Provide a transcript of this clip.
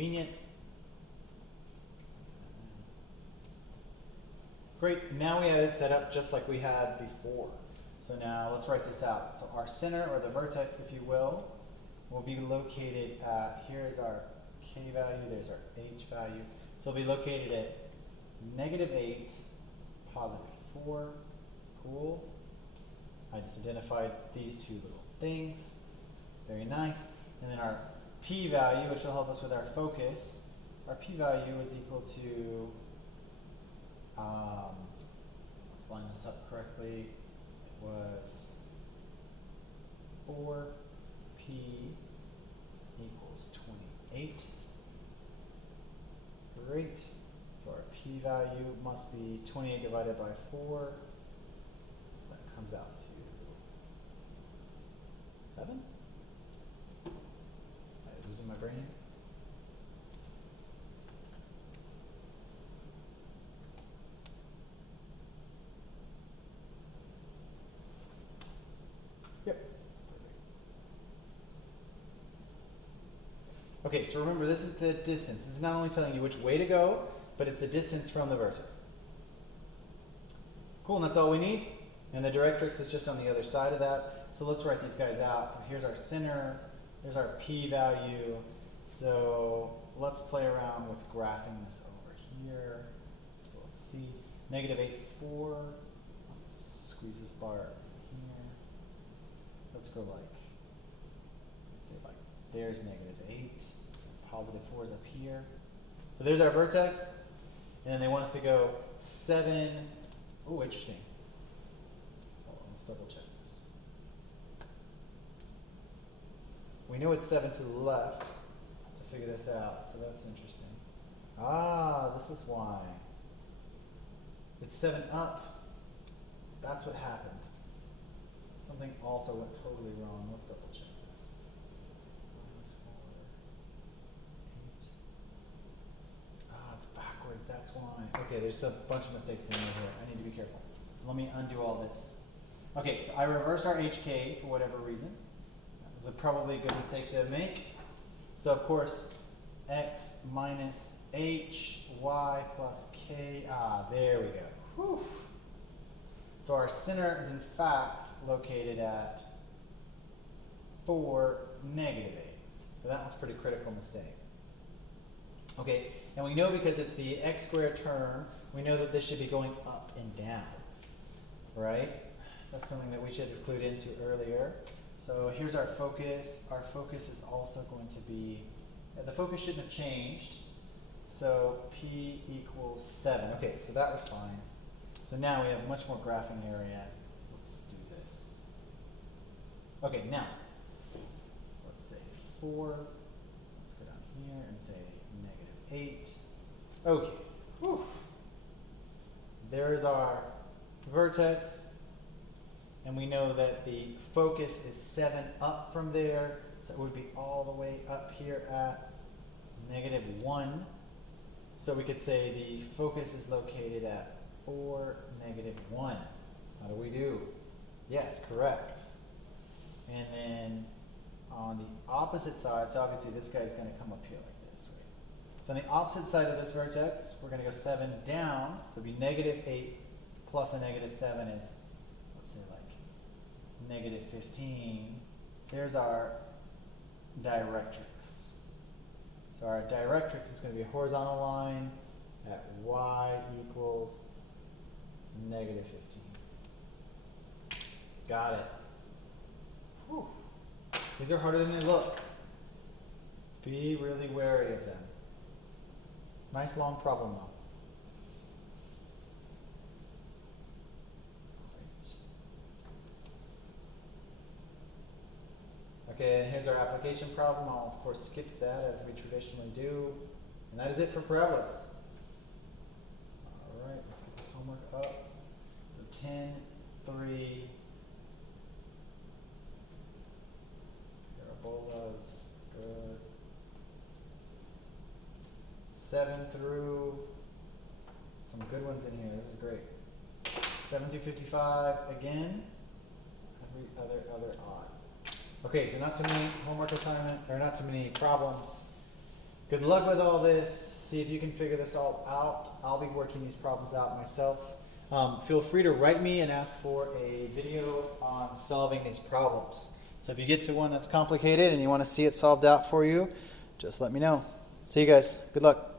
convenient. Great, now we have it set up just like we had before. So now let's write this out. So our center, or the vertex if you will be located at, here's our k value, there's our h value. So it'll be located at -8, +4, cool. I just identified these two little things, very nice. And then our p value, which will help us with our focus, our p value is equal to, let's line this up correctly, it was 4p equals 28. Great. So our p value must be 28 divided by 4. That comes out to 7? Am I losing my brain? Yep. Okay, so remember, this is the distance. This is not only telling you which way to go, but it's the distance from the vertex. Cool, and that's all we need. And the directrix is just on the other side of that. So let's write these guys out. So here's our center, there's our p value. So let's play around with graphing this over here. So let's see, -8, 4. Let's squeeze this bar in here. Let's go like, let's say like, there's -8, +4 is up here. So there's our vertex, and then they want us to go 7. Oh, interesting. Hold on, let's double check this. We know it's 7 to the left to figure this out, so that's interesting. Ah, this is why. It's 7 up. That's what happened. Something also went totally wrong. Let's double check this. -4, 8. Ah, it's backwards. That's why. Okay, there's a bunch of mistakes being made here. I need to be careful. So let me undo all this. Okay, so I reversed our HK for whatever reason. That was probably a good mistake to make. So of course, x minus h, y plus k. Ah, there we go. Whew. So our center is in fact located at 4, -8. So that was a pretty critical mistake. Okay, and we know because it's the x squared term, we know that this should be going up and down, right? That's something that we should have clued into earlier. So here's our focus. Our focus is also going to be, the focus shouldn't have changed. So p equals 7. Okay, so that was fine. So now we have much more graphing area. Let's do this. Okay, now, let's say 4. Let's go down here and say -8. Okay, whew. There's our vertex. And we know that the focus is 7 up from there. So it would be all the way up here at -1. So we could say the focus is located at 4, -1. How do we do? Yes, correct. And then on the opposite side, so obviously this guy's going to come up here like this, right? So on the opposite side of this vertex, we're going to go 7 down. So it'll be -8 plus a -7 is, let's say like -15. There's our directrix. So our directrix is going to be a horizontal line at y equals -15. Got it. Whew. These are harder than they look. Be really wary of them. Nice long problem though. Okay, and here's our application problem. I'll of course skip that as we traditionally do. And that is it for parabolas. Alright, let's get this homework up. So 10, 3, parabolas, good. 7 through, some good ones in here, this is great. 7 through 55 again, every other odd. Okay, so not too many homework assignment, or not too many problems. Good luck with all this. See if you can figure this all out. I'll be working these problems out myself. Feel free to write me and ask for a video on solving these problems. So if you get to one that's complicated and you want to see it solved out for you, just let me know. See you guys. Good luck.